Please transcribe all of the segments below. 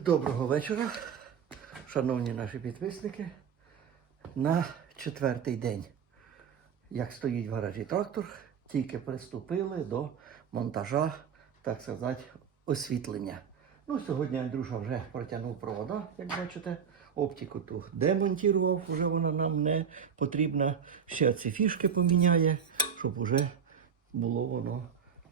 Доброго вечора, шановні наші підписники. На четвертий день, як стоїть в гаражі трактор, тільки приступили до монтажа, так сказати, освітлення. Ну, сьогодні Андрюша вже протягнув провода, як бачите. Оптику ту демонтував, вже вона нам не потрібна. Ще ці фішки поміняє, щоб уже було воно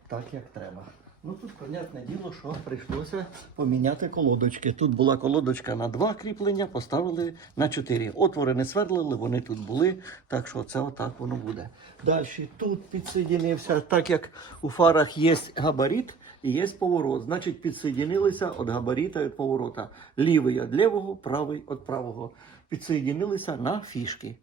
так, як треба. Ну тут, понятне діло, що прийшлося поміняти колодочки. Тут була колодочка на два кріплення, поставили на чотири. Отвори не свердлили, вони тут були, так що це отак воно буде. Далі тут підсоєдинився, так як у фарах є габарит і є поворот. Значить, підсоєдинилися від габарита і від поворота. Лівий від лівого, правий від правого. Підсоєдинилися на фішки.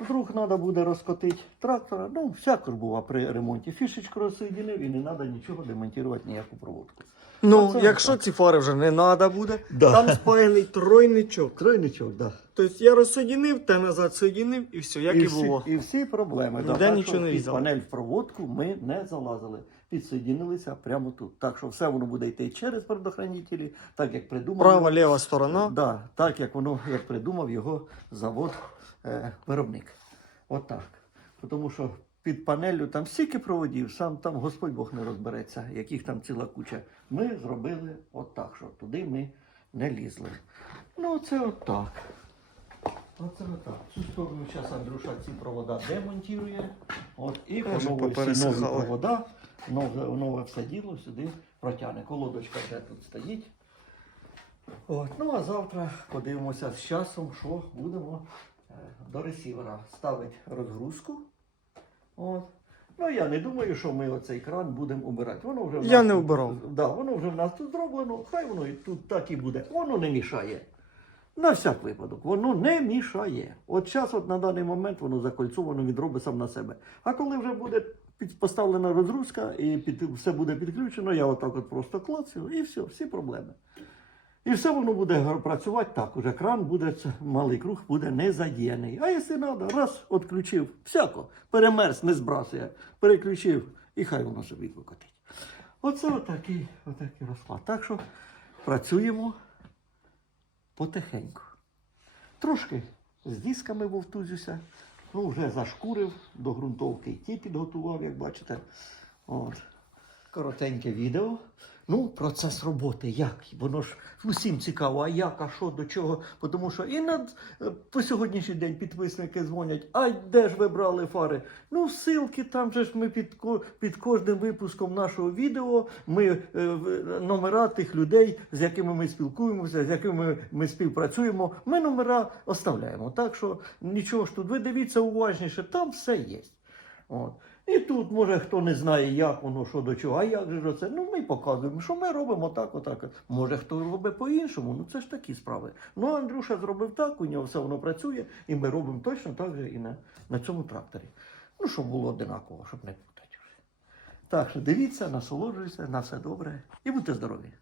Вдруг треба буде розкотити трактора. Ну, всяко ж бува при ремонті. Фішечку розсоєдинив і не треба нічого демонтувати, ніяку проводку. Ну, якщо так. ці фари вже не треба буде, Да. там спаяний тройничок. Тройничок, так. Да. Тобто я розсоєдинив, та назад соєдинив і все, як і, всі, було. і всі проблеми. Ніде Так нічого не різали. панель в проводку ми не залазили. Підсоєдинилися прямо тут. Так що все воно буде йти через предохранителі, так як придумав. Права, ліва сторона. Да, так як воно як придумав його завод е, виробник. Отак. Тому що під панелью там стільки проводів, сам там Господь Бог не розбереться, яких там ціла куча. Ми зробили отак, що туди ми не лізли. Ну, це отак. Оце отак. Цю сторону зараз Андрюша ці провода демонтує. От, і по новій всі нові провода, нове, нове все діло сюди протягне. Колодочка вже тут стоїть. От, ну а завтра подивимося з часом, що будемо е, до ресівера ставити розгрузку. От. Ну я не думаю, що ми оцей кран будемо обирати. Воно вже в Я нас не тут- обирав. Да, воно вже в нас тут зроблено, хай воно і тут так і буде. Воно не мішає. На всяк випадок, воно не мішає. От зараз, от на даний момент, воно закольцовано відробить сам на себе. А коли вже буде поставлена розгрузка і під, все буде підключено, я отак от просто клацаю і все, всі проблеми. І все воно буде працювати так. Уже кран буде, малий круг буде не задіяний. А якщо треба, раз відключив, всяко, перемерз, не збрасує, переключив і хай воно собі викотить. Оце отакий, отакий розклад. Так що працюємо потихеньку. Трошки з дисками вовтузюся. Ну, вже зашкурив до ґрунтовки і ті підготував, як бачите. От. Коротеньке відео. Ну, процес роботи, як? Воно ж усім цікаво, а як, а що, до чого. Тому що і на, е, по сьогоднішній день підписники дзвонять, а де ж ви брали фари? Ну, ссылки там же ж ми під, під кожним випуском нашого відео, ми е, номера тих людей, з якими ми спілкуємося, з якими ми, ми співпрацюємо, ми номера оставляємо. Так що нічого ж тут, ви дивіться уважніше, там все є. От. І тут, може, хто не знає, як воно, що до чого, а як же це. Ну, ми показуємо, що ми робимо так, отак. Може, хто робить по-іншому, ну це ж такі справи. Ну, Андрюша зробив так, у нього все воно працює, і ми робимо точно так же і на, на цьому тракторі. Ну, щоб було одинаково, щоб не путати. Так що дивіться, насолоджуйтеся, на все добре і будьте здорові.